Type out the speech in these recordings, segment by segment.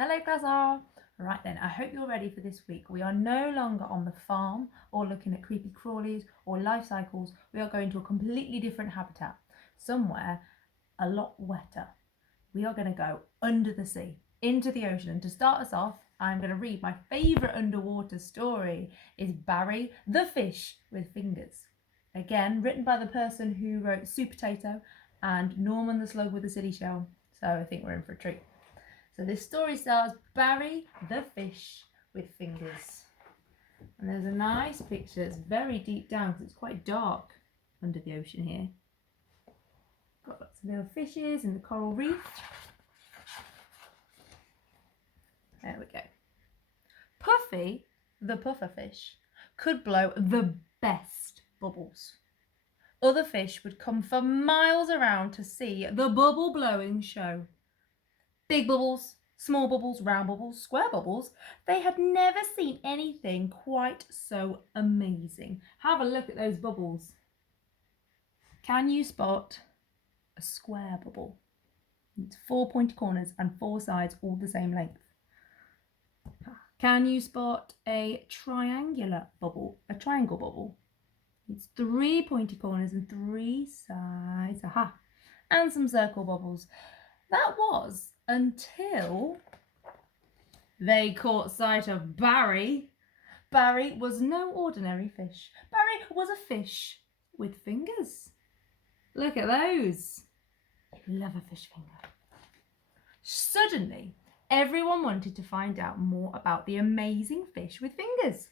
Hello, Class. Right then, I hope you're ready for this week. We are no longer on the farm or looking at creepy crawlies or life cycles. We are going to a completely different habitat, somewhere a lot wetter. We are going to go under the sea, into the ocean. And to start us off, I'm going to read my favourite underwater story is Barry the Fish with Fingers. Again, written by the person who wrote Soup Potato and Norman the Slug with a City Shell. So I think we're in for a treat. So this story stars Barry the Fish with Fingers. And there's a nice picture. It's very deep down because it's quite dark under the ocean here. Got lots of little fishes in the coral reef. There we go. Puffy, the pufferfish, could blow the best bubbles. Other fish would come for miles around to see the bubble blowing show. Big bubbles, small bubbles, round bubbles, square bubbles. They had never seen anything quite so amazing. Have a look at those bubbles. Can you spot a square bubble? It's 4 pointy corners and 4 sides, all the same length. Can you spot a triangular bubble? A triangle bubble. It's 3 pointy corners and 3 sides. Aha! And some circle bubbles. That was until they caught sight of Barry. Barry was no ordinary fish. Barry was a fish with fingers. Look at those. You love a fish finger. Suddenly, everyone wanted to find out more about the amazing fish with fingers.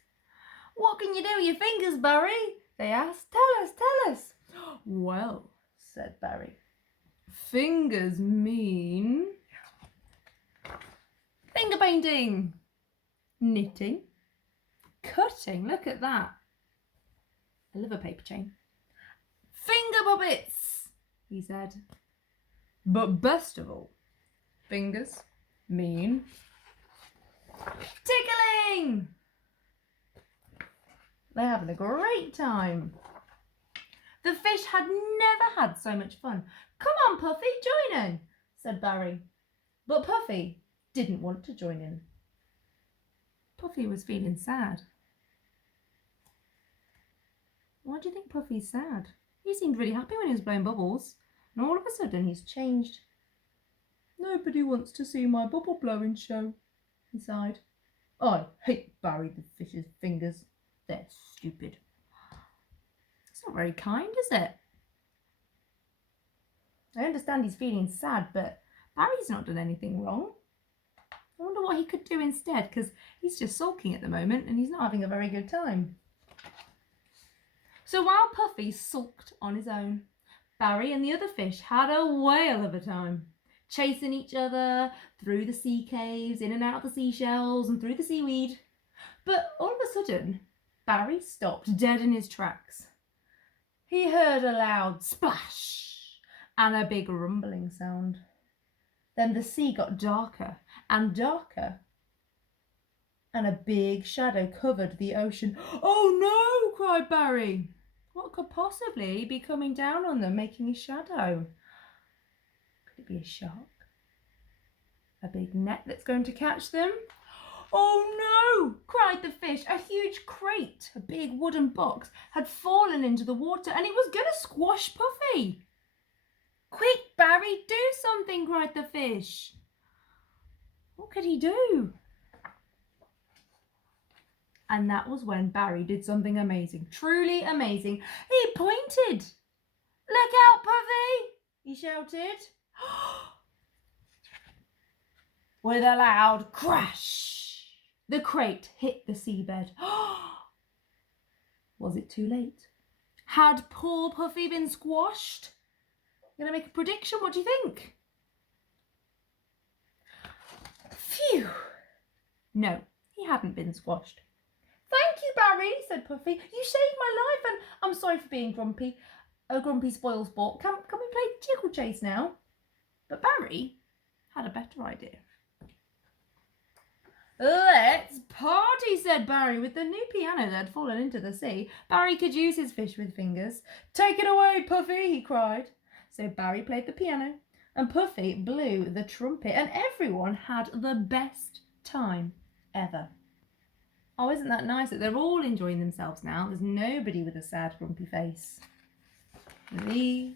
What can you do with your fingers, Barry? They asked. Tell us. Well, said Barry, fingers mean finger painting, knitting, cutting. Look at that. I love a paper chain. Finger puppets, he said. But best of all, fingers mean tickling. They're having a great time. The fish had never had so much fun. Come on, Puffy, join in, said Barry. But Puffy didn't want to join in. Puffy was feeling sad. Why do you think Puffy's sad? He seemed really happy when he was blowing bubbles, and all of a sudden he's changed. Nobody wants to see my bubble blowing show, he sighed. I hate Barry the Fish's fingers. They're stupid. It's not very kind, is it? I understand he's feeling sad, but Barry's not done anything wrong. I wonder what he could do instead, because he's just sulking at the moment and he's not having a very good time. So while Puffy sulked on his own, Barry and the other fish had a whale of a time, chasing each other through the sea caves, in and out of the seashells and through the seaweed. But all of a sudden, Barry stopped dead in his tracks. He heard a loud splash and a big rumbling sound. Then the sea got darker and darker, and a big shadow covered the ocean. Oh no, cried Barry. What could possibly be coming down on them, making a shadow? Could it be a shark? A big net that's going to catch them? Oh no, cried the fish. A huge crate, a big wooden box, had fallen into the water and it was going to squash Puffy. Quick, Barry, do something, cried the fish. What could he do? And that was when Barry did something amazing, truly amazing. He pointed. Look out, Puffy, he shouted. With a loud crash, the crate hit the seabed. Was it too late? Had poor Puffy been squashed? Gonna make a prediction, what do you think? Phew! No, he hadn't been squashed. Thank you, Barry, said Puffy. You saved my life and I'm sorry for being grumpy. A grumpy spoil sport. Can we play jiggle chase now? But Barry had a better idea. Let's party, said Barry. With the new piano that had fallen into the sea, Barry could use his fish with fingers. Take it away, Puffy, he cried. So Barry played the piano, and Puffy blew the trumpet, and everyone had the best time ever. Oh, isn't that nice that they're all enjoying themselves now? There's nobody with a sad, grumpy face. The